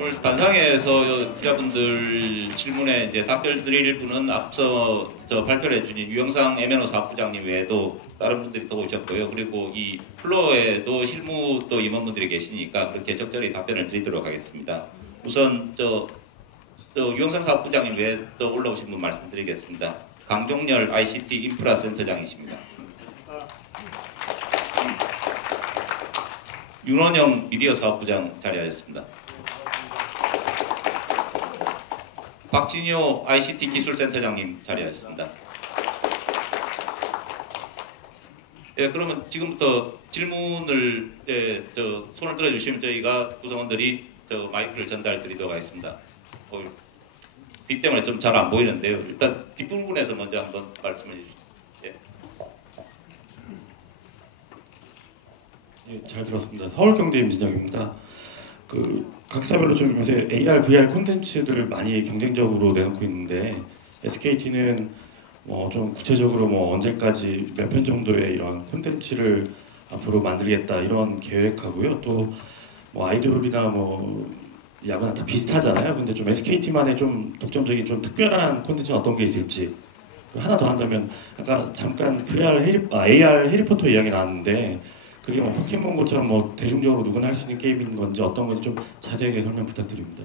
오늘 단상에서 기자분들 질문에 이제 답변 드릴 분은 앞서 발표를 해주신 유영상 MNO 사업부장님 외에도 다른 분들이 또 오셨고요. 그리고 이 플로어에도 실무 또 임원분들이 계시니까 그렇게 적절히 답변을 드리도록 하겠습니다. 우선 유영상 사업부장님 외에 또 올라오신 분 말씀드리겠습니다. 강종렬 ICT 인프라 센터장이십니다. 윤원영 미디어 사업부장 자리하셨습니다. 박진효 ICT 기술센터장님 자리하셨습니다. 예, 그러면 지금부터 질문을 손을 들어주시면 저희가 구성원들이 마이크를 전달드리도록 하겠습니다. 빛 때문에 좀 잘 안 보이는데요. 일단 뒷부분에서 먼저 한번 말씀해 주시죠. 예. 예, 잘 들었습니다. 서울경제 임진영입니다. 각 사별로 좀 요새 AR, VR 콘텐츠들을 많이 경쟁적으로 내놓고 있는데 SKT는 좀 구체적으로 언제까지 몇 편 정도의 이런 콘텐츠를 앞으로 만들겠다 이런 계획하고요. 또 아이돌이나 야구나 다 비슷하잖아요. 근데 좀 SKT만의 좀 독점적인 좀 특별한 콘텐츠는 어떤 게 있을지. 하나 더 한다면 아까 잠깐 AR 해리포터 이야기 나왔는데 그게 포켓몬고처럼 대중적으로 누구나 할 수 있는 게임인 건지 어떤 건지 좀 자세하게 설명 부탁드립니다.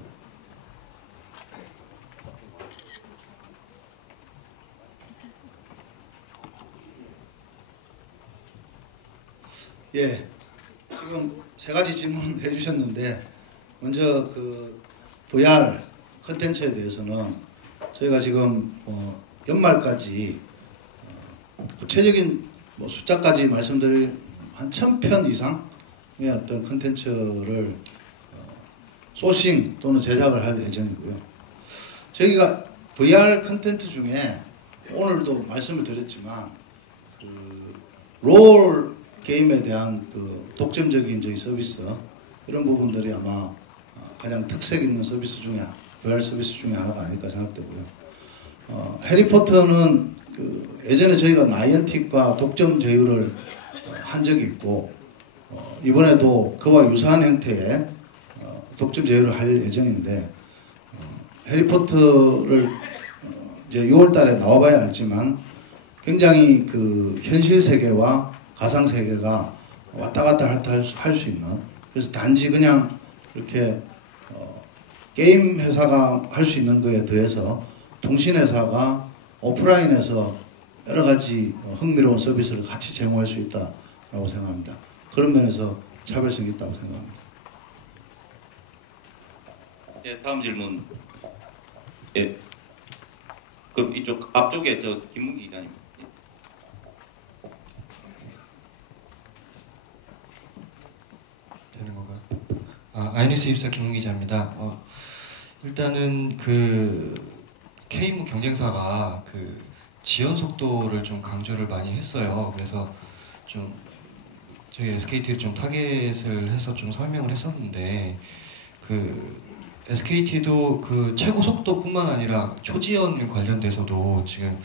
예, 지금 세 가지 질문 해주셨는데 먼저 VR 컨텐츠에 대해서는 저희가 지금 연말까지 구체적인 숫자까지 말씀드릴 한 1000편 이상의 어떤 컨텐츠를 소싱 또는 제작을 할 예정이고요. 저희가 VR 컨텐츠 중에 오늘도 말씀을 드렸지만 롤 게임에 대한 독점적인 저희 서비스 이런 부분들이 아마 가장 특색 있는 서비스 중에 VR 서비스 중에 하나가 아닐까 생각되고요. 해리포터는 예전에 저희가 나이언틱과 독점 제휴를 한 적이 있고 이번에도 그와 유사한 형태의 독점 제휴를 할 예정인데 해리포터를 이제 6월달에 나와봐야 알지만 굉장히 현실 세계와 가상 세계가 왔다 갔다 할 수 있는, 그래서 단지 그냥 이렇게 게임 회사가 할 수 있는 거에 더해서 통신 회사가 오프라인에서 여러 가지 흥미로운 서비스를 같이 제공할 수 있다라고 생각합니다. 그런 면에서 차별성이 있다고 생각합니다. 예, 다음 질문. 예, 이쪽 앞쪽에 김문기 기자님. 되는 건가요? 아이니스 입사 김문기 기자입니다. 일단은 K무 경쟁사가 지연 속도를 좀 강조를 많이 했어요. 그래서 좀 저희 SKT를 좀 타겟을 해서 좀 설명을 했었는데 SKT도 최고 속도뿐만 아니라 초지연 관련돼서도 지금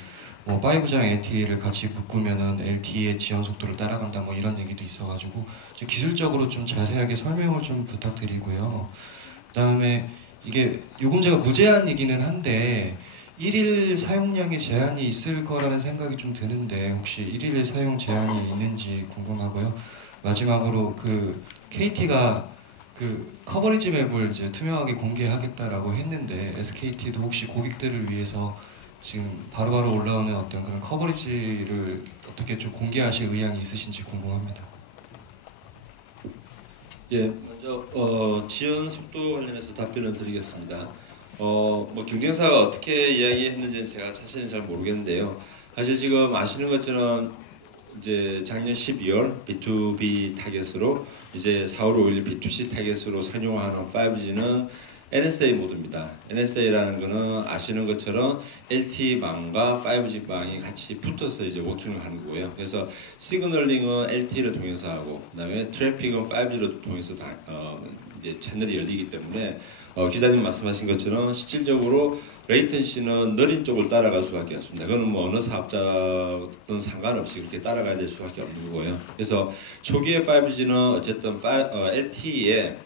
5G랑 LTE를 같이 묶으면은 LTE의 지연 속도를 따라간다 이런 얘기도 있어가지고 좀 기술적으로 좀 자세하게 설명을 좀 부탁드리고요. 그다음에 이게 요금제가 무제한이기는 한데 1일 사용량의 제한이 있을 거라는 생각이 좀 드는데 혹시 1일 사용 제한이 있는지 궁금하고요. 마지막으로 KT가 커버리지 맵을 이제 투명하게 공개하겠다라고 했는데 SKT도 혹시 고객들을 위해서 지금 바로바로 올라오는 어떤 그런 커버리지를 어떻게 좀 공개하실 의향이 있으신지 궁금합니다. 예, 먼저 지연 속도 관련해서 답변을 드리겠습니다. 경쟁사가 어떻게 이야기했는지는 제가 사실은 잘 모르겠는데요. 사실 지금 아시는 것처럼 이제 작년 12월 B2B 타겟으로 이제 4월 5일 B2C 타겟으로 상용화하는 5G는 NSA 모드입니다. NSA라는 거는 아시는 것처럼 LTE망과 5G망이 같이 붙어서 이제 워킹을 하는 거고요. 그래서 시그널링은 LTE를 통해서 하고, 그다음에 트래픽은 5G를 통해서 이제 채널이 열리기 때문에 기자님 말씀하신 것처럼 실질적으로 레이턴시는 느린 쪽을 따라갈 수밖에 없습니다. 그거는 어느 사업자든 상관없이 그렇게 따라가야 될 수밖에 없는 거고요. 그래서 초기에 5G는 어쨌든 LTE에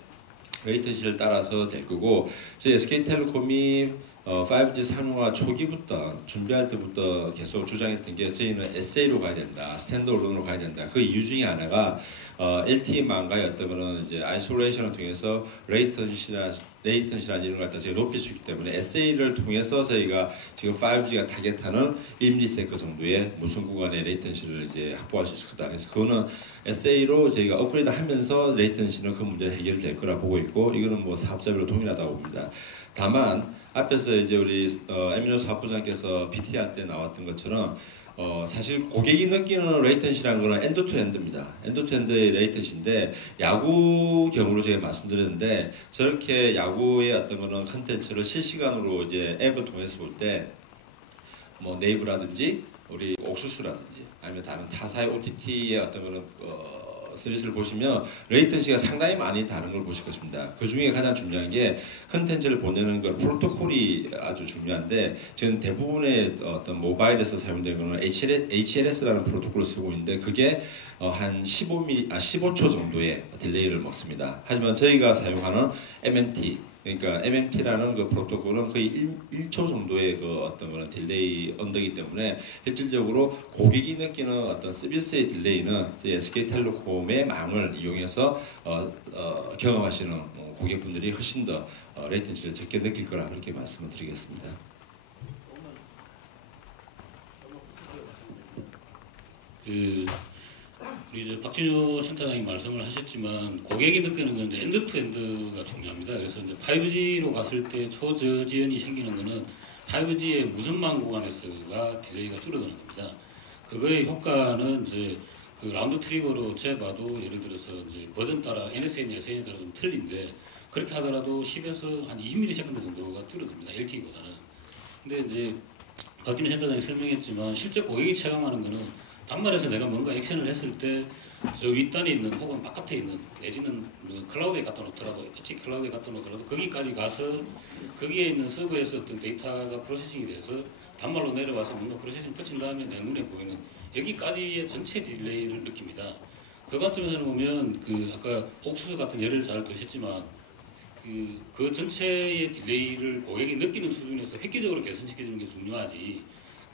레이턴시를 따라서 될 거고 저희 SK텔레콤이 5G 산업화 초기부터 준비할 때부터 계속 주장했던 게 저희는 SA로 가야 된다, 스탠드얼론으로 가야 된다. 그 이유 중에 하나가 LTE만과의 어떤 거는 이제 아이솔레이션을 통해서 레이턴시라는 이런 걸 갖다 저희가 높일 수 있기 때문에 SA를 통해서 저희가 지금 5G가 타겟하는 1ms 정도의 무선 구간의 레이턴시를 이제 확보할 수 있을 거다. 그래서 그거는 SA로 저희가 업그레이드 하면서 레이턴시는 그 문제는 해결될 거라 보고 있고 이거는 뭐 사업자별로 동일하다고 봅니다. 다만 앞에서 이제 우리 에미노 사업부장께서 PT 할 때 나왔던 것처럼 사실 고객이 느끼는 레이턴시라는 거는 엔드 투 엔드입니다. 엔드 투 엔드의 레이턴시인데 야구 경우로 제가 말씀드렸는데 저렇게 야구의 어떤 거는 컨텐츠를 실시간으로 이제 앱을 통해서 볼 때 뭐 네이버라든지 우리 옥수수라든지 아니면 다른 타사의 OTT의 어떤 거는 서비스를 보시면 레이턴시가 상당히 많이 다른 걸 보실 것입니다. 그 중에 가장 중요한 게 컨텐츠를 보내는 그 프로토콜이 아주 중요한데 지금 대부분의 어떤 모바일에서 사용되는 거는 HLS라는 프로토콜을 쓰고 있는데 그게 한 15초 정도의 딜레이를 먹습니다. 하지만 저희가 사용하는 MMT 그러니까 MMT라는 그 프로토콜은 거의 1초 정도의 그 어떤 그런 딜레이 언더이기 때문에 실질적으로 고객이 느끼는 어떤 서비스의 딜레이는 저희 SK텔레콤의 망을 이용해서 경험하시는 고객분들이 훨씬 더 레이턴시를 적게 느낄 거라 그렇게 말씀을 드리겠습니다. 우리 이제 박진효 센터장이 말씀을 하셨지만 고객이 느끼는 건 이제 엔드 투 엔드가 중요합니다. 그래서 이제 5G로 갔을 때 초저지연이 생기는 거는 5G의 무선망 구간에서가 딜레이가 줄어드는 겁니다. 그거의 효과는 이제 그 라운드 트리거로 재봐도 예를 들어서 이제 버전 따라 NSN이 SN에 따라 좀 틀린데 그렇게 하더라도 10에서 한 20ms 정도가 줄어듭니다. LTE보다는. 근데 이제 박진효 센터장이 설명했지만 실제 고객이 체감하는 거는 단말에서 내가 뭔가 액션을 했을 때 저 윗단에 있는 혹은 바깥에 있는 내지는 클라우드에 갖다 놓더라도 엣지 클라우드에 갖다 놓더라도 거기까지 가서 거기에 있는 서버에서 어떤 데이터가 프로세싱이 돼서 단말로 내려와서 뭔가 프로세싱 거친 다음에 내 눈에 보이는 여기까지의 전체 딜레이를 느낍니다. 그 관점에서는 보면 그 아까 옥수수 같은 예를 잘 드셨지만 그 전체의 딜레이를 고객이 느끼는 수준에서 획기적으로 개선시켜주는 게 중요하지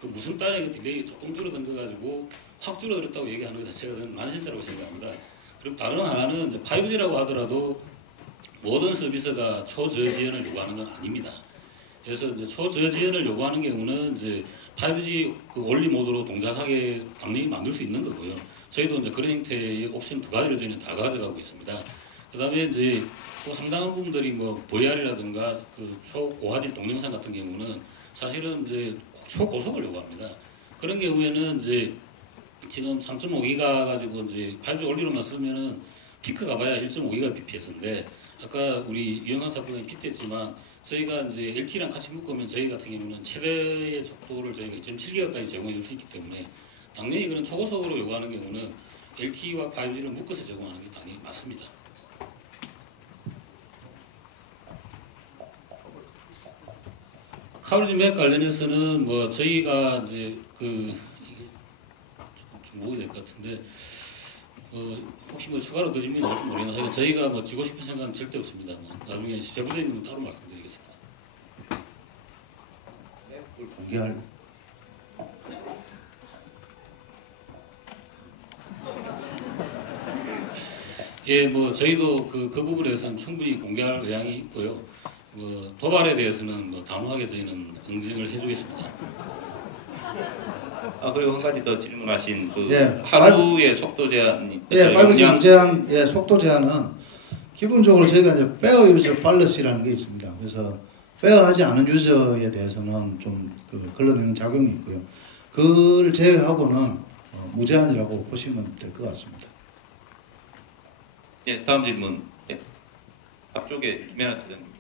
그 무슨 딸의 그 딜레이 조금 줄어든 거 가지고 확 줄어들었다고 얘기하는 것 자체가 저는 난센스라고 생각합니다. 그리고 다른 하나는 이제 5G라고 하더라도 모든 서비스가 초저지연을 요구하는 건 아닙니다. 그래서 이제 초저지연을 요구하는 경우는 이제 5G 그 원리 모드로 동작하게 당연히 만들 수 있는 거고요. 저희도 이제 그런 형태의 옵션 2가지를 저희는 다 가져가고 있습니다. 그다음에 이제 또 상당한 부분들이 뭐 VR이라든가 그 초고화질 동영상 같은 경우는 사실은 이제 초고속을 요구합니다. 그런 경우에는 이제 지금 3.5기가 가지고 이제 5G 원리로만 쓰면은 피크가 봐야 1.5기가 bps인데 아까 우리 유영상 사부장이 빗댔지만 저희가 이제 LTE랑 같이 묶으면 저희 같은 경우는 최대의 속도를 저희가 2.7기가까지 제공해 줄 수 있기 때문에 당연히 그런 초고속으로 요구하는 경우는 LTE와 5G를 묶어서 제공하는 게 당연히 맞습니다. 카우리지 맵 관련해서는 뭐 저희가 이제 그 이게 좀 모으게 될 것 같은데 혹시 뭐 추가로 더 질문이 나올지 모르겠는데 저희가 뭐 지고 싶은 생각은 절대 없습니다. 뭐 나중에 제보자님은 따로 말씀드리겠습니다. 맵을 공개할 예, 뭐 저희도 그 부분에 대해서는 충분히 공개할 의향이 있고요. 도발에 대해서는 뭐 단호하게 저희는 응징을 해주겠습니다. 그리고 한 가지 더 질문하신 그 예, 하루의 속도 제한, 5G 무제한 속도 제한은 기본적으로 저희가 이제 페어 유저 팔러시라는 게 있습니다. 그래서 페어하지 않은 유저에 대해서는 좀 걸러내는 작용이 있고요. 그를 제외하고는 무제한이라고 보시면 될 것 같습니다. 예, 다음 질문. 예. 앞쪽에 유명한 사장님.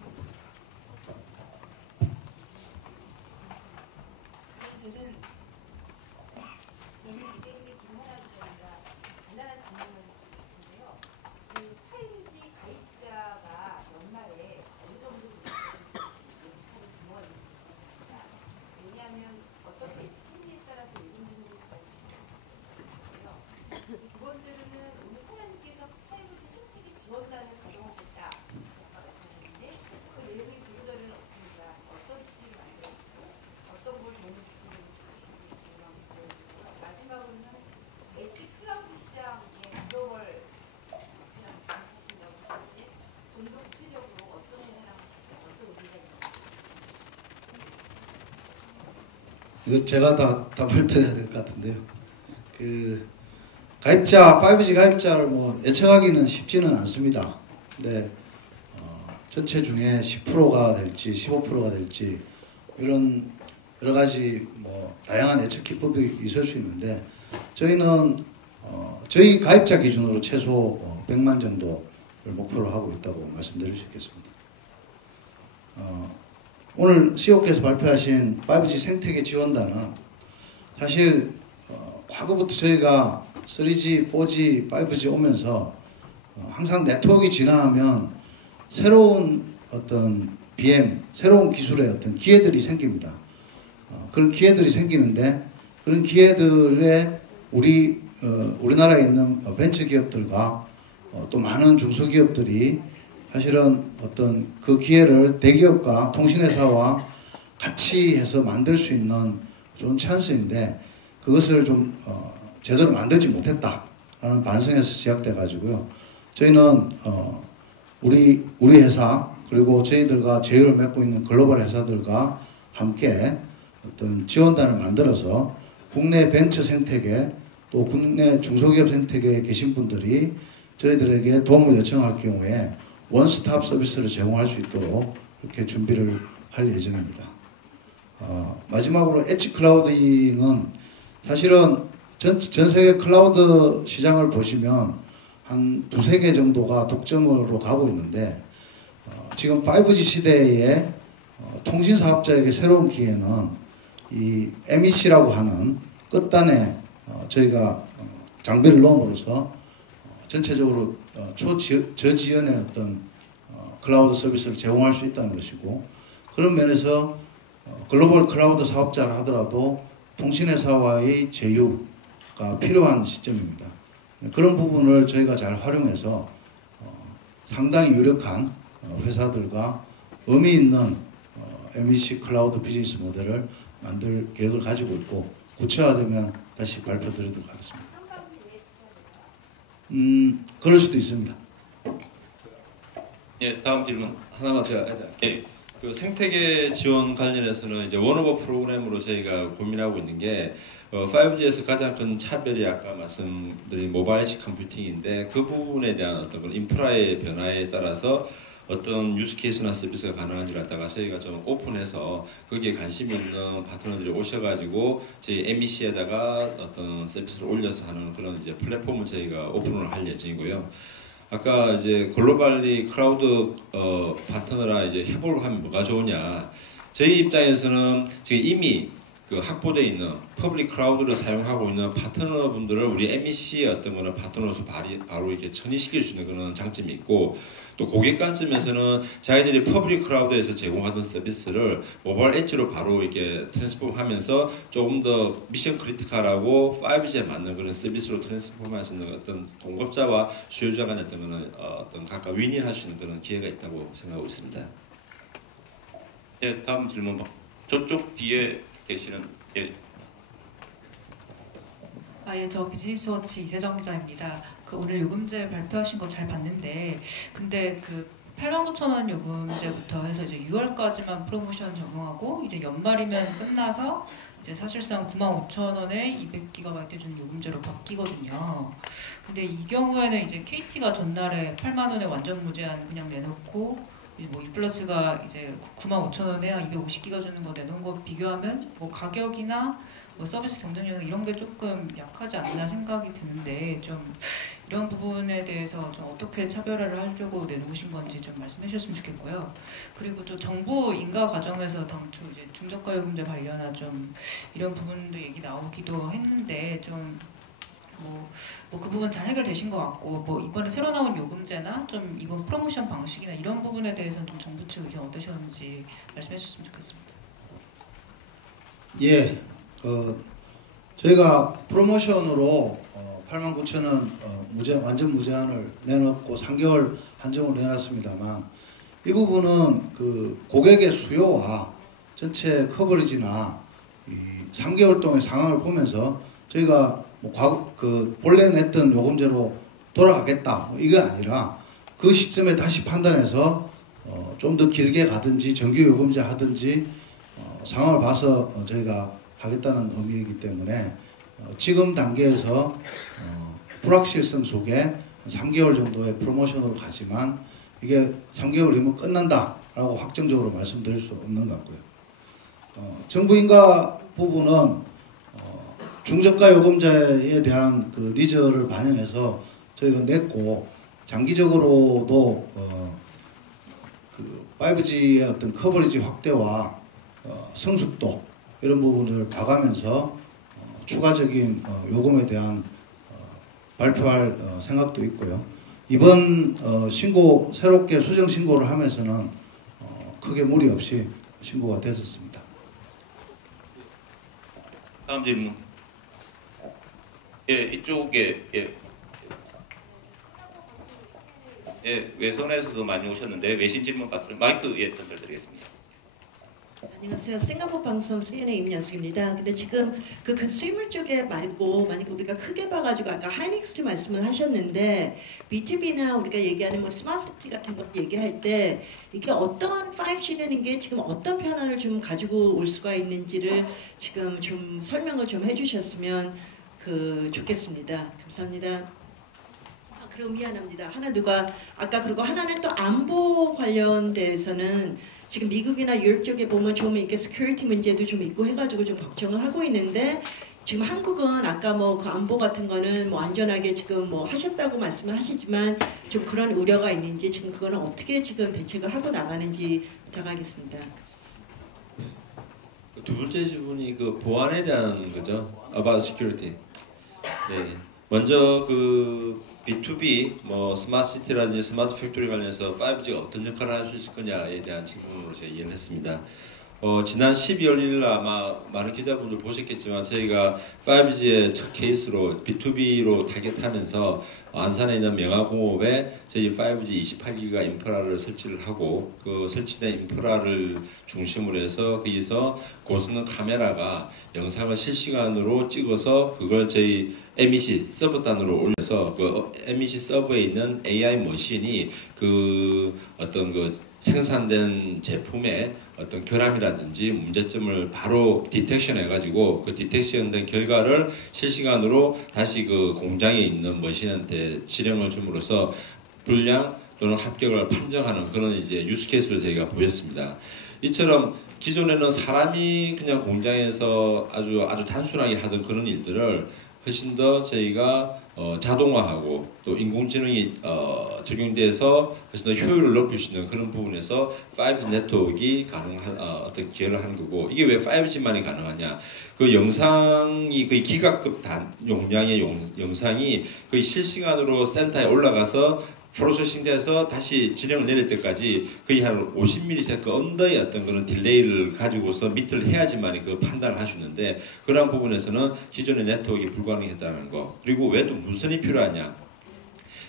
이거 제가 다 답을 드려야 될 것 같은데요. 그 가입자 5G 가입자를 뭐 예측하기는 쉽지는 않습니다. 근데 전체 중에 10%가 될지 15%가 될지 이런 여러 가지 뭐 다양한 예측 기법이 있을 수 있는데 저희는 저희 가입자 기준으로 최소 100만 정도를 목표로 하고 있다고 말씀드릴 수 있겠습니다. 오늘 CEO께서 발표하신 5G 생태계 지원단은 사실 과거부터 저희가 3G, 4G, 5G 오면서 항상 네트워크가 진화하면 새로운 어떤 BM, 새로운 기술의 어떤 기회들이 생깁니다. 그런 기회들이 생기는데 그런 기회들에 우리나라에 있는 벤처 기업들과 또 많은 중소기업들이 사실은 어떤 그 기회를 대기업과 통신회사와 같이 해서 만들 수 있는 좋은 찬스인데 그것을 좀 제대로 만들지 못했다라는 반성에서 시작돼 가지고요. 저희는 우리 회사 그리고 저희들과 제휴를 맺고 있는 글로벌 회사들과 함께 어떤 지원단을 만들어서 국내 벤처 생태계 또 국내 중소기업 생태계에 계신 분들이 저희들에게 도움을 요청할 경우에 원스톱 서비스를 제공할 수 있도록 이렇게 준비를 할 예정입니다. 마지막으로 엣지 클라우딩은 사실은 전 세계 클라우드 시장을 보시면 한 두세 개 정도가 독점으로 가고 있는데 지금 5G 시대에 통신 사업자에게 새로운 기회는 이 MEC라고 하는 끝단에 저희가 장비를 넣음으로써 전체적으로 저지연의 어떤 클라우드 서비스를 제공할 수 있다는 것이고 그런 면에서 글로벌 클라우드 사업자를 하더라도 통신회사와의 제휴가 필요한 시점입니다. 그런 부분을 저희가 잘 활용해서 상당히 유력한 회사들과 의미 있는 MEC 클라우드 비즈니스 모델을 만들 계획을 가지고 있고 구체화되면 다시 발표드리도록 하겠습니다. 그럴 수도 있습니다. 예, 다음 질문. 하나만 제가 예. 그 생태계 지원 관련해서는 이제 원오버 프로그램으로 저희가 고민하고 있는 게 5G에서 가장 큰 차별이 아까 말씀드린 모바일 엣지 컴퓨팅인데 그 부분에 대한 어떤 그 인프라의 변화에 따라서 어떤 유스 케이스나 서비스가 가능한지를 갖다가 저희가 좀 오픈해서 거기에 관심 있는 파트너들이 오셔가지고 저희 MEC에다가 어떤 서비스를 올려서 하는 그런 이제 플랫폼을 저희가 오픈을 할 예정이고요. 아까 이제 글로벌리 클라우드 파트너랑 이제 협업을 하면 뭐가 좋으냐? 저희 입장에서는 지금 이미 그 확보되어 있는 퍼블릭 클라우드를 사용하고 있는 파트너분들을 우리 MEC의 어떤 거는 파트너로서 바로 이렇게 전이시킬 수 있는 그런 장점이 있고 또 고객 관점에서는 자기들이 퍼블릭 클라우드에서 제공하던 서비스를 모바일 엣지로 바로 이렇게 트랜스폼하면서 조금 더 미션 크리티컬하고 5G에 맞는 그런 서비스로 트랜스폼할 수 있는 어떤 공급자와 수요자 간의 어떤 거는 어떤 각각 윈윈할 수 있는 그런 기회가 있다고 생각하고 있습니다. 예, 다음 질문. 저쪽 뒤에 계시는 예. 예, 저 비즈니스워치 이세정 기자입니다. 그 오늘 요금제 발표하신 거 잘 봤는데, 근데 그 89,000원 요금제부터 해서 이제 6월까지만 프로모션 적용하고 이제 연말이면 끝나서 이제 사실상 95,000원에 200GB 주는 요금제로 바뀌거든요. 근데 이 경우에는 이제 KT가 전날에 8만 원에 완전 무제한 그냥 내놓고 뭐 E+가 이제 95,000원에 250GB 주는 거 내놓은 거 비교하면 뭐 가격이나 뭐 서비스 경쟁력 이런 게 조금 약하지 않나 생각이 드는데 좀 이런 부분에 대해서 좀 어떻게 차별화를 하려고 내놓으신 건지 좀 말씀해 주셨으면 좋겠고요. 그리고 또 정부 인가 과정에서 당초 이제 중저가 요금제 관련한 좀 이런 부분도 얘기 나오기도 했는데 좀 그 부분 잘 해결되신 것 같고 뭐 이번에 새로 나온 요금제나 좀 이번 프로모션 방식이나 이런 부분에 대해서는 좀 정부 측 의견 어떠셨는지 말씀해 주셨으면 좋겠습니다. 예, 저희가 프로모션으로 89,000원 완전 무제한을 내놓고 3개월 한정으로 내놨습니다만 이 부분은 그 고객의 수요와 전체 커버리지나 이 3개월 동안의 상황을 보면서 저희가 뭐 본래 냈던 요금제로 돌아가겠다 이게 아니라 그 시점에 다시 판단해서 좀 더 길게 가든지 정규 요금제 하든지 상황을 봐서 저희가 하겠다는 의미이기 때문에 지금 단계에서 불확실성 속에 한 3개월 정도의 프로모션으로 가지만 이게 3개월이면 끝난다라고 확정적으로 말씀드릴 수 없는 것 같고요. 정부 인가 부분은 중저가 요금제에 대한 그 니즈를 반영해서 저희가 냈고 장기적으로도 그 5G의 어떤 커버리지 확대와 성숙도 이런 부분을 봐가면서 추가적인 요금에 대한 발표할 생각도 있고요. 이번 신고 새롭게 수정 신고를 하면서는 크게 무리 없이 신고가 됐었습니다. 다음 질문. 예, 이쪽에 외선에서도 많이 오셨는데 외신 질문 받을 마이크에 전달드리겠습니다. 안녕하세요. 싱가포르 방송 CNN 임연숙입니다. 근데 지금 그 컨슈머 쪽에 말고 만약에 우리가 크게 봐가지고 아까 하이닉스 말씀을 하셨는데 B2B나 우리가 얘기하는 뭐 스마트시티 같은 거 얘기할 때 이게 어떤 5G라는 게 지금 어떤 변화를 좀 가지고 올 수가 있는지를 지금 좀 설명을 좀 해주셨으면 좋겠습니다. 감사합니다. 그럼 미안합니다. 하나 누가 아까 그리고 하나는 또 안보 관련돼서는 지금 미국이나 유럽 쪽에 보면 좀 이렇게 시큐리티 문제도 좀 있고 해가지고 좀 걱정을 하고 있는데 지금 한국은 아까 뭐 그 안보 같은 거는 뭐 안전하게 지금 뭐 하셨다고 말씀을 하시지만 좀 그런 우려가 있는지 지금 그거는 어떻게 지금 대책을 하고 나가는지 부탁하겠습니다. 두 번째 질문이 그 보안에 대한 거죠. About security. 네. 먼저 그 B2B 뭐 스마트시티라든지 스마트 팩토리 관련해서 5G가 어떤 역할을 할 수 있을 거냐에 대한 질문으로 제가 이해를 했습니다. 지난 12월 1일 아마 많은 기자분들 보셨겠지만 저희가 5G의 첫 케이스로 B2B로 타겟하면서 안산에 있는 명화공업에 저희 5G 28기가 인프라를 설치를 하고 그 설치된 인프라를 중심으로 해서 거기서 고성능 카메라가 영상을 실시간으로 찍어서 그걸 저희 MEC 서버단으로 올려서 그 MEC 서버에 있는 AI 머신이 그 어떤 그 생산된 제품의 어떤 결함이라든지 문제점을 바로 디텍션 해가지고 그 디텍션된 결과를 실시간으로 다시 그 공장에 있는 머신한테 지령을 줌으로써 불량 또는 합격을 판정하는 그런 이제 유스케이스를 저희가 보였습니다. 이처럼 기존에는 사람이 그냥 공장에서 아주 단순하게 하던 그런 일들을 훨씬 더 저희가 자동화하고 또 인공지능이 적용돼서 훨씬 더 효율을 높일 수 있는 그런 부분에서 5G 네트워크가 가능한 어떤 기여를 하는 거고 이게 왜 5G만이 가능하냐? 그 영상이 거의 기가급 용량의 영상이 거의 실시간으로 센터에 올라가서 프로세싱돼서 다시 진행을 내릴 때까지 거의 한 50ms 언더의 어떤 그런 딜레이를 가지고서 미트를 해야지만 그 판단을 할 수 있는데 그런 부분에서는 기존의 네트워크가 불가능했다는 거. 그리고 왜 또 무선이 필요하냐?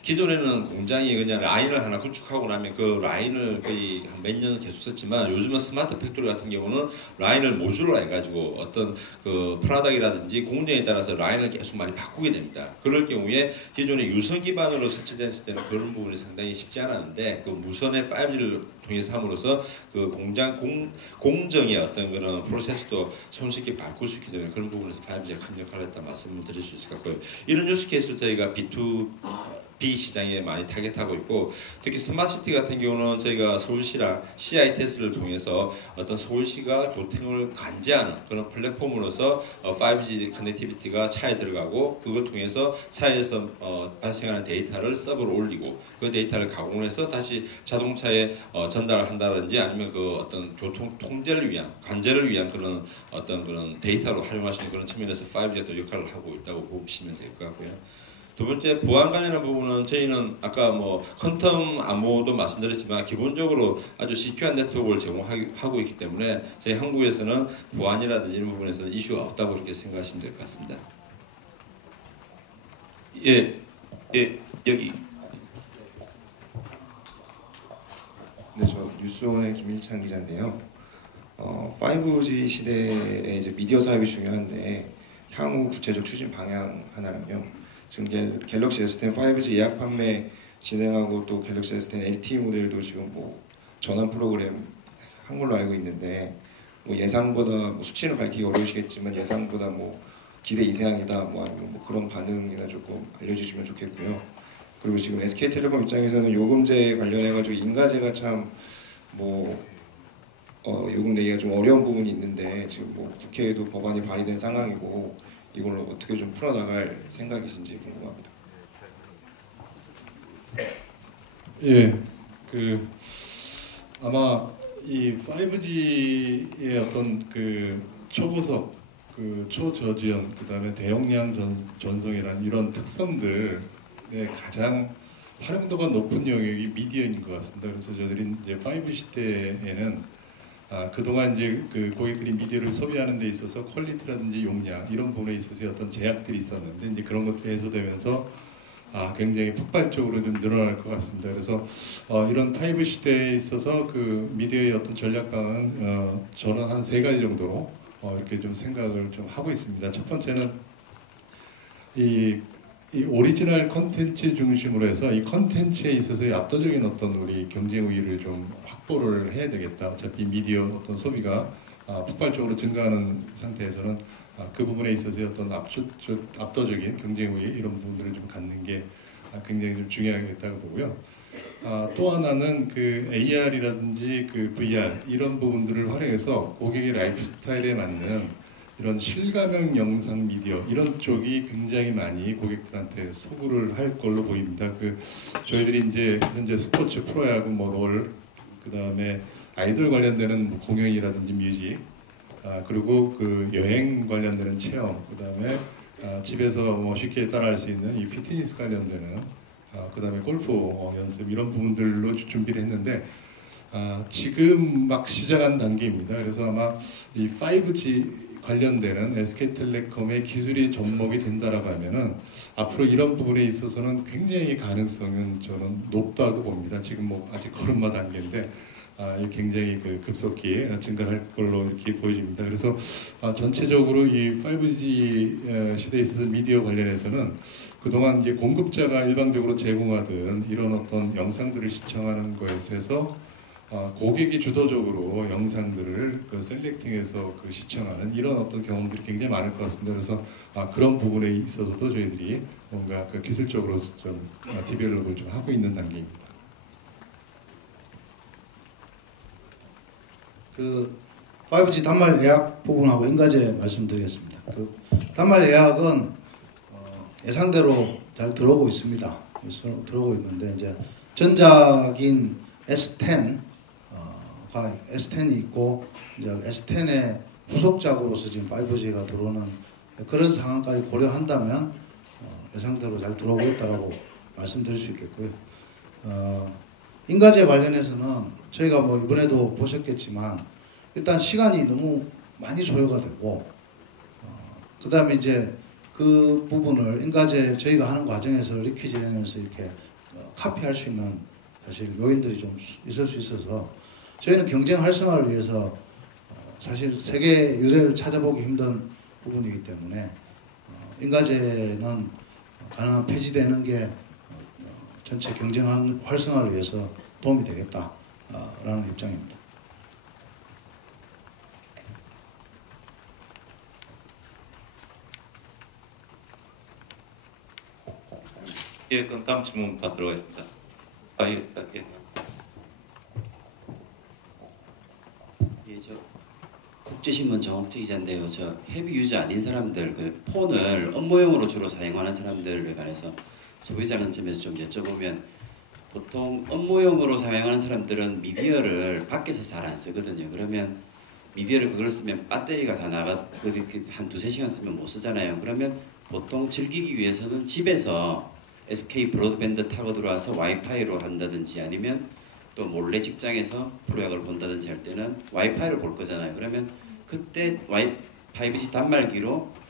기존에는 공장이 그냥 라인을 하나 구축하고 나면 그 라인을 거의 한 몇 년 계속 썼지만 요즘은 스마트 팩토리 같은 경우는 라인을 모듈로 해가지고 어떤 그 프로덕트라든지 공정에 따라서 라인을 계속 많이 바꾸게 됩니다. 그럴 경우에 기존에 유선 기반으로 설치됐을 때는 그런 부분이 상당히 쉽지 않았는데 그 무선의 5G를 통해서 함으로써 그 공정의 어떤 그런 프로세스도 손쉽게 바꿀 수 있기 때문에 그런 부분에서 5G가 큰 역할을 했다 말씀을 드릴 수 있을 것 같고요. 이런 유스 케이스를 저희가 B2B 시장에 많이 타겟하고 있고 특히 스마트시티 같은 경우는 저희가 서울시랑 CITS를 통해서 어떤 서울시가 교통을 관제하는 그런 플랫폼으로서 5G 커넥티비티가 차에 들어가고 그걸 통해서 차에서 발생하는 데이터를 서버로 올리고 그 데이터를 가공해서 다시 자동차에 전달을 한다든지 아니면 그 어떤 교통 통제를 위한 관제를 위한 그런 어떤 그런 데이터로 활용할 수 있는 그런 측면에서 5G가 또 역할을 하고 있다고 보시면 될 것 같고요. 두 번째 보안 관련한 부분은 저희는 아까 뭐 퀀텀 암호도 말씀드렸지만 기본적으로 아주 시큐한 네트워크를 제공하고 있기 때문에 저희 한국에서는 보안이라든지 이런 부분에서는 이슈가 없다고 그렇게 생각하시면 될 것 같습니다. 예, 여기. 네, 저 뉴스원의 김일찬 기자인데요. 5G 시대에 이제 미디어 사업이 중요한데 향후 구체적 추진 방향 하나는요. 지금 갤럭시 S10 5G 예약 판매 진행하고 또 갤럭시 S10 LTE 모델도 지금 뭐 전환 프로그램 한 걸로 알고 있는데 뭐 예상보다 뭐 수치는 밝히기 어려우시겠지만 예상보다 뭐 기대 이상이다 뭐 아니면 뭐 그런 반응이나 조금 알려주시면 좋겠고요. 그리고 지금 SK텔레콤 입장에서는 요금제 관련해 가지고 인가제가 참 뭐 요금 내기가 좀 어려운 부분이 있는데 지금 뭐 국회에도 법안이 발의된 상황이고 이걸로 어떻게 좀 풀어나갈 생각이신지 궁금합니다. 예, 그 아마 이 5G의 어떤 그 초고속, 그 초저지연, 그다음에 대용량 전송이라는 이런 특성들의 가장 활용도가 높은 영역이 미디어인 것 같습니다. 그래서 저희들이 이제 5 시대에는 그동안 이제 그 고객들이 미디어를 소비하는 데 있어서 퀄리티라든지 용량 이런 부분에 있어서 어떤 제약들이 있었는데 이제 그런 것들이 해소되면서 굉장히 폭발적으로 좀 늘어날 것 같습니다. 그래서 이런 5 시대에 있어서 그 미디어의 어떤 전략방은 저는 한 3가지 정도로 이렇게 좀 생각을 좀 하고 있습니다. 첫 번째는 이 오리지널 컨텐츠 중심으로 해서 이 컨텐츠에 있어서의 압도적인 어떤 우리 경쟁 우위를 좀 확보를 해야 되겠다. 어차피 미디어 어떤 소비가 폭발적으로 증가하는 상태에서는 그 부분에 있어서의 어떤 압도적인 경쟁 우위 이런 부분들을 좀 갖는 게 굉장히 좀 중요하겠다고 보고요. 또 하나는 그 AR이라든지 그 VR 이런 부분들을 활용해서 고객의 라이프 스타일에 맞는 이런 실감형 영상 미디어 이런 쪽이 굉장히 많이 고객들한테 소구를 할 걸로 보입니다. 그 저희들이 이제 현재 스포츠 프로야구 롤 그다음에 아이돌 관련되는 뭐 공연이라든지 뮤직 그리고 그 여행 관련되는 체험 그다음에 집에서 뭐 쉽게 따라할 수 있는 이 피트니스 관련되는 그다음에 골프 연습 이런 부분들로 준비를 했는데 지금 막 시작한 단계입니다. 그래서 아마 이 5G 관련되는 SK텔레콤의 기술이 접목이 된다라고 하면은 앞으로 이런 부분에 있어서는 굉장히 가능성은 저는 높다고 봅니다. 지금 뭐 아직 걸음마 단계인데 굉장히 그 급속히 증가할 걸로 이렇게 보여집니다. 그래서 전체적으로 이 5G 시대에 있어서 미디어 관련해서는 그동안 이제 공급자가 일방적으로 제공하던 이런 어떤 영상들을 시청하는 것에 있어서 고객이 주도적으로 영상들을 그 셀렉팅해서 그 시청하는 이런 어떤 경험들이 굉장히 많을 것 같습니다. 그래서 그런 부분에 있어서도 저희들이 뭔가 그 기술적으로 좀 디벨롭을 좀 하고 있는 단계입니다. 그 5G 단말 예약 부분하고 인가제 말씀드리겠습니다. 그 단말 예약은 예상대로 잘 들어오고 있습니다. 들어오고 있는데 이제 전작인 S10가 S10이 있고 이제 S10의 후속작으로서 지금 5G가 들어오는 그런 상황까지 고려한다면 예상대로 잘 들어오고 있다라고 말씀드릴 수 있겠고요. 인가제 관련해서는 저희가 뭐 이번에도 보셨겠지만 일단 시간이 너무 많이 소요가 되고 그 다음에 이제 그 부분을 인가제 저희가 하는 과정에서 리퀴지 되면서 이렇게 카피할 수 있는 사실 요인들이 좀 있을 수 있어서 저희는 경쟁 활성화를 위해서 사실 세계 유례를 찾아보기 힘든 부분이기 때문에 인가제는 가능한 폐지되는 게 전체 경쟁 활성화를 위해서 도움이 되겠다라는 입장입니다. 예, 그럼 다음 질문 받도록 하겠습니다. 예. 예, 저 국제신문 정옥재 기자인데요. 저 헤비 유저 아닌 사람들, 그 폰을 업무용으로 주로 사용하는 사람들에 관해서 소비자 관점에서 좀 여쭤보면 보통 업무용으로 사용하는 사람들은 미디어를 밖에서 잘 안 쓰거든요. 그러면 미디어를 그걸 쓰면 배터리가 다 나가 한 두세 시간 쓰면 못 쓰잖아요. 그러면 보통 즐기기 위해서는 집에서 SK 브로드밴드 타고 들어와서 와이파이로 한다든지 아니면 또 몰래 직장에서 프로야구를 본다든지 할 때는 와이파이로 볼 거잖아요. 그러면 그때 5G 단말기로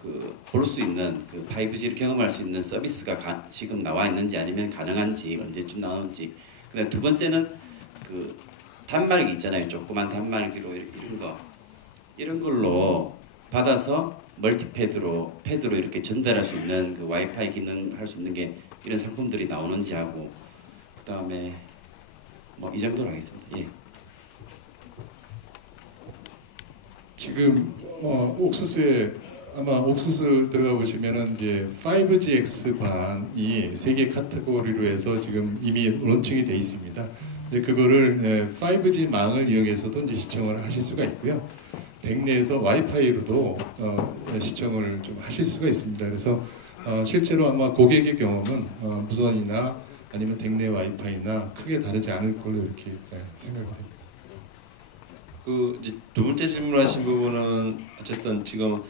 그 볼 수 있는 그 5G를 경험할 수 있는 서비스가 지금 나와 있는지 아니면 가능한지 언제쯤 나오는지. 그다음 두 번째는 그 단말기 있잖아요. 조그만 단말기로 이런 걸로 받아서 멀티패드로 이렇게 전달할 수 있는 그 와이파이 기능 할 수 있는 게 이런 상품들이 나오는지 하고 그다음에 뭐 이 정도로 하겠습니다. 예. 지금 옥수수에 아마 옥수수 들어가 보시면은 이제 5GX 반이 세 개 카테고리로 해서 지금 이미 론칭이 돼 있습니다. 근데 그거를 5G 망을 이용해서도 이제 시청을 하실 수가 있고요. 댁내에서 와이파이로도 시청을 좀 하실 수가 있습니다. 그래서 실제로 아마 고객의 경험은 무선이나 아니면 댁내 와이파이나 크게 다르지 않을 걸로 이렇게 생각합니다. 그 이제 두 번째 질문하신 부분은 어쨌든 지금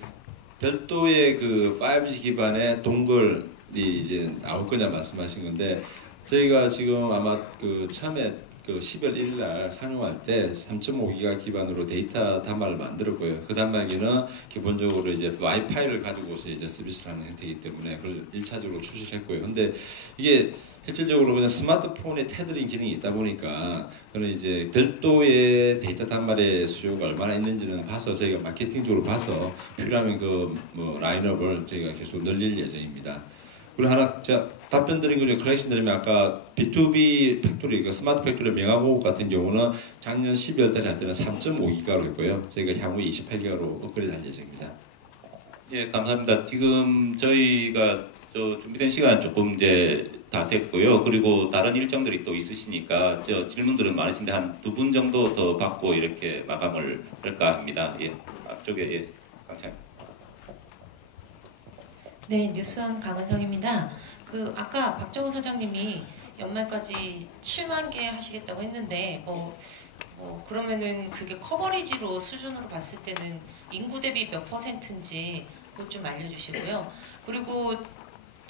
별도의 그 5G 기반의 동굴이 이제 나올 거냐 말씀하신 건데 저희가 지금 아마 그 처음에 그 10월 1일 날 상용할 때 3.5기가 기반으로 데이터 단말을 만들었고요. 그 단말기는 기본적으로 이제 와이파이를 가지고서 이제 서비스를 하는 형태이기 때문에 그걸 1차적으로 출시했고요. 근데 이게 실질적으로 그냥 스마트폰에 테더링 기능이 있다 보니까 그는 이제 별도의 데이터 단말의 수요가 얼마나 있는지는 봐서 저희가 마케팅적으로 봐서 필요하면 그 뭐 라인업을 저희가 계속 늘릴 예정입니다. 그리고 하나 제가 답변 드린 거 중에 커렉션 드리면 아까 B2B 팩토리, 그러니까 스마트 팩토리 명암호흡 같은 경우는 작년 12월 달에 할 때는 3.5기가로 했고요. 저희가 향후 28기가로 업그레이드 할 예정입니다. 예, 감사합니다. 지금 저희가 준비된 시간 조금 이제 다 됐고요. 그리고 다른 일정들이 또 있으시니까 질문들은 많으신데 한 2분 정도 더 받고 이렇게 마감을 할까 합니다. 예, 앞쪽에 예, 강창. 네, 뉴스원 강은성입니다. 그 아까 박정우 사장님이 연말까지 7만 개 하시겠다고 했는데 그러면은 그게 커버리지로 수준으로 봤을 때는 인구 대비 몇 %인지 그것 좀 알려주시고요. 그리고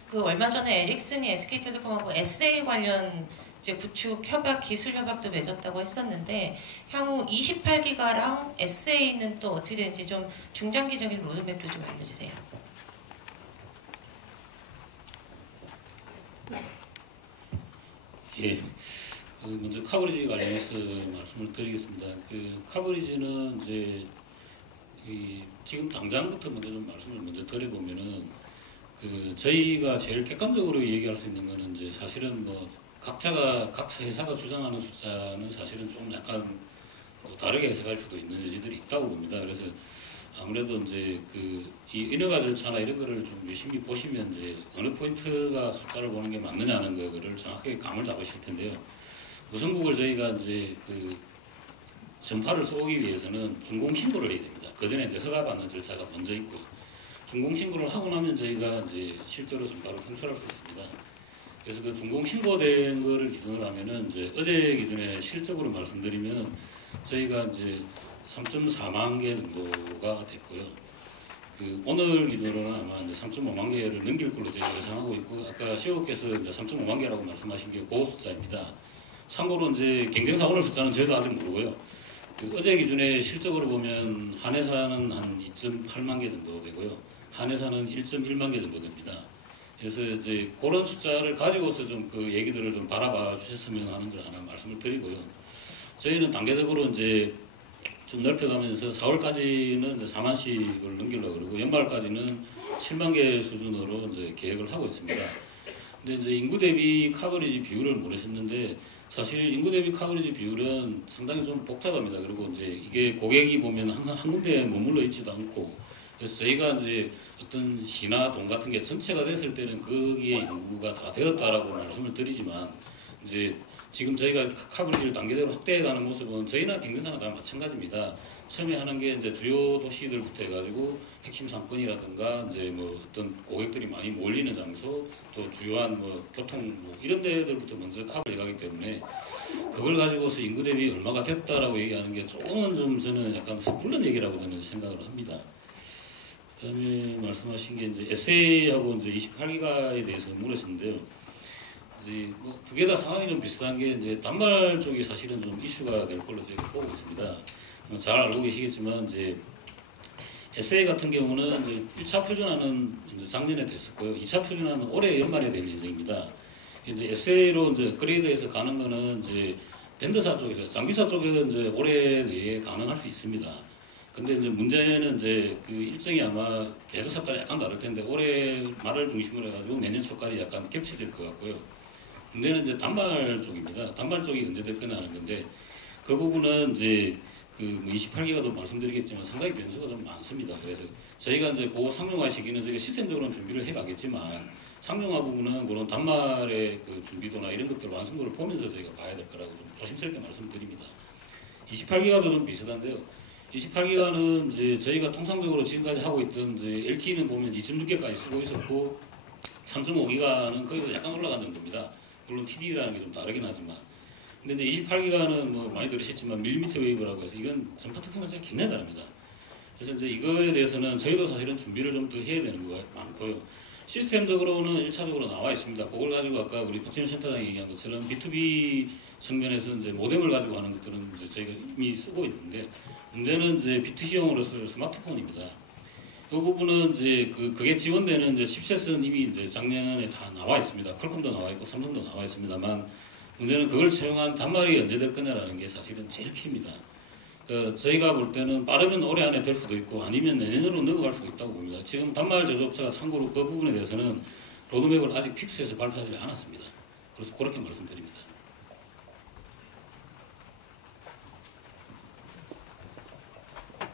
그 얼마 전에 에릭슨이 SK텔레콤하고 SA 관련 이제 구축 협약, 기술 협약도 맺었다고 했었는데 향후 28기가랑 SA는 또 어떻게 되는지 좀 중장기적인 로드맵도 좀 알려주세요. 예, 먼저 커버리지 관련해서 말씀을 드리겠습니다. 그 커버리지는 이제 지금 당장부터 먼저 좀 말씀을 먼저 드려보면은 저희가 제일 객관적으로 얘기할 수 있는 거는 이제 사실은 각 회사가 주장하는 숫자는 사실은 좀 약간 다르게 해석할 수도 있는 여지들이 있다고 봅니다. 그래서 아무래도 이제 이 인허가 절차나 이런 거를 좀 유심히 보시면 이제 어느 포인트가 숫자를 보는 게 맞느냐는 거를 정확하게 감을 잡으실 텐데요. 무선국을 저희가 이제 전파를 쏘기 위해서는 준공 신고를 해야 됩니다. 그 전에 이제 허가받는 절차가 먼저 있고요. 준공 신고를 하고 나면 저희가 이제 실제로 전파를 송출할 수 있습니다. 그래서 그 준공 신고된 거를 기준으로 하면은 이제 어제 기준에 실적으로 말씀드리면 저희가 이제 3.4만 개 정도가 됐고요. 오늘 기준으로는 아마 이제 3.5만 개를 넘길 걸로 저희가 예상하고 있고, 아까 시호께서 이제 3.5만 개라고 말씀하신 게 그 숫자입니다. 참고로 이제 경쟁사 오늘 숫자는 저희도 아직 모르고요. 어제 기준에 실적으로 보면 한해사는 한 2.8만 개 정도 되고요. 한해사는 1.1만 개 정도 됩니다. 그래서 이제 그런 숫자를 가지고서 좀 그 얘기들을 좀 바라봐 주셨으면 하는 걸 하나 말씀을 드리고요. 저희는 단계적으로 이제 좀 넓혀가면서 4월까지는 이제 4만씩을 넘기려고 그러고 연말까지는 7만 개 수준으로 이제 계획을 하고 있습니다. 근데 이제 인구 대비 커버리지 비율을 물으셨는데 사실 인구 대비 커버리지 비율은 상당히 좀 복잡합니다. 그리고 이제 이게 고객이 보면 항상 한 군데에 머물러 있지도 않고, 그래서 저희가 이제 어떤 시나 동 같은 게 전체가 됐을 때는 거기에 인구가 다 되었다라고 말씀을 드리지만, 이제 지금 저희가 커버리지를 단계대로 확대해가는 모습은 저희나 경쟁사나 다 마찬가지입니다. 처음에 하는 게 이제 주요 도시들부터 해가지고 핵심 상권이라든가 이제 어떤 고객들이 많이 몰리는 장소, 또 주요한 교통 이런 데들부터 먼저 커버해 가기 때문에 그걸 가지고서 인구 대비 얼마가 됐다라고 얘기하는 게 조금은 좀 저는 약간 섣불른 얘기라고 저는 생각을 합니다. 그다음에 말씀하신 게 이제 SA하고 이제 28기가에 대해서 물으셨는데요. 이제 두 개 다 상황이 좀 비슷한 게 이제 단말 쪽이 사실은 좀 이슈가 될 걸로 저희가 보고 있습니다. 잘 알고 계시겠지만 이제 SA 같은 경우는 이제 1차 표준화는 이제 작년에 됐었고요. 2차 표준화는 올해 연말에 될 예정입니다. 이제 SA로 이제 업그레이드해서 가는 거는 이제 밴드사 쪽에서 장기사 쪽에는 이제 올해 내에 가능할 수 있습니다. 근데 이제 문제는 이제 일정이 아마 계속사 따라 약간 다를 텐데 올해 말을 중심으로 해가지고 내년 초까지 약간 겹쳐질 것 같고요. 문제는 이제 단말 쪽입니다. 단말 쪽이 언제 될 거냐 하는 건데 그 부분은 이제 그 28기가도 말씀드리겠지만 상당히 변수가 좀 많습니다. 그래서 저희가 이제 그 상용화 시기는 저희가 시스템적으로는 준비를 해가겠지만 상용화 부분은 그런 단말의 그 준비도나 이런 것들 완성도를 보면서 저희가 봐야 될 거라고 좀 조심스럽게 말씀드립니다. 28기가도 좀 비슷한데요. 28기가는 이제 저희가 통상적으로 지금까지 하고 있던 이제 LTE는 보면 2.6개까지 쓰고 있었고 3.5기가는 거의 약간 올라간 정도입니다. 물론 TD라는 게 좀 다르긴 하지만. 근데 이제 28기가는 뭐 많이 들으셨지만 밀리미터 웨이브라고 해서 이건 전파 특성이 굉장히 다릅니다. 그래서 이제 이거에 대해서는 저희도 사실은 준비를 좀 더 해야 되는 거가 많고요. 시스템적으로는 1차적으로 나와 있습니다. 그걸 가지고 아까 우리 박진우 센터장이 얘기한 것처럼 B2B 측면에서 이제 모뎀을 가지고 하는 것들은 이제 저희가 이미 쓰고 있는데 문제는 이제 B2C용으로 쓸 스마트폰입니다. 이 부분은 이제 그게 지원되는 이제 칩셋은 이미 이제 작년에 다 나와 있습니다. 퀄컴도 나와 있고 삼성도 나와 있습니다만 문제는 그걸 사용한 단말이 언제 될 거냐라는 게 사실은 제일 키입니다. 저희가 볼 때는 빠르면 올해 안에 될 수도 있고 아니면 내년으로 넘어갈 수도 있다고 봅니다. 지금 단말 제조업체가 참고로 그 부분에 대해서는 로드맵을 아직 픽스해서 발표하지 않았습니다. 그래서 그렇게 말씀드립니다.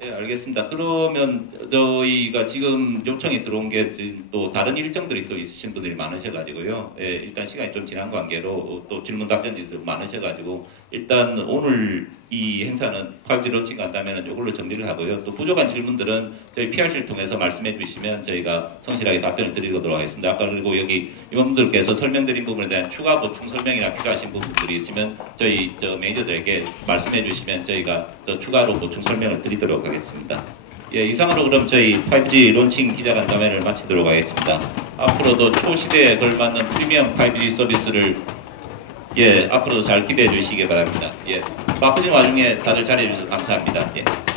네, 알겠습니다. 그러면 저희가 지금 요청이 들어온 게 또 다른 일정들이 또 있으신 분들이 많으셔가지고요. 예, 일단 시간이 좀 지난 관계로 또 질문 답변들이 많으셔가지고 일단 오늘 이 행사는 5G 론칭 간다면 이걸로 정리를 하고요. 또 부족한 질문들은 저희 PRC를 통해서 말씀해 주시면 저희가 성실하게 답변을 드리도록 하겠습니다. 아까 그리고 여기 임원분들께서 설명드린 부분에 대한 추가 보충 설명이나 필요하신 부분들이 있으면 저희 매니저들에게 말씀해 주시면 저희가 더 추가로 보충 설명을 드리도록 하겠습니다. 예, 이상으로 그럼 저희 5G 론칭 기자간담회를 마치도록 하겠습니다. 앞으로도 초시대에 걸맞는 프리미엄 5G 서비스를 앞으로도 잘 기대해 주시기 바랍니다. 바쁘신 와중에 다들 자리해 주셔서 감사합니다.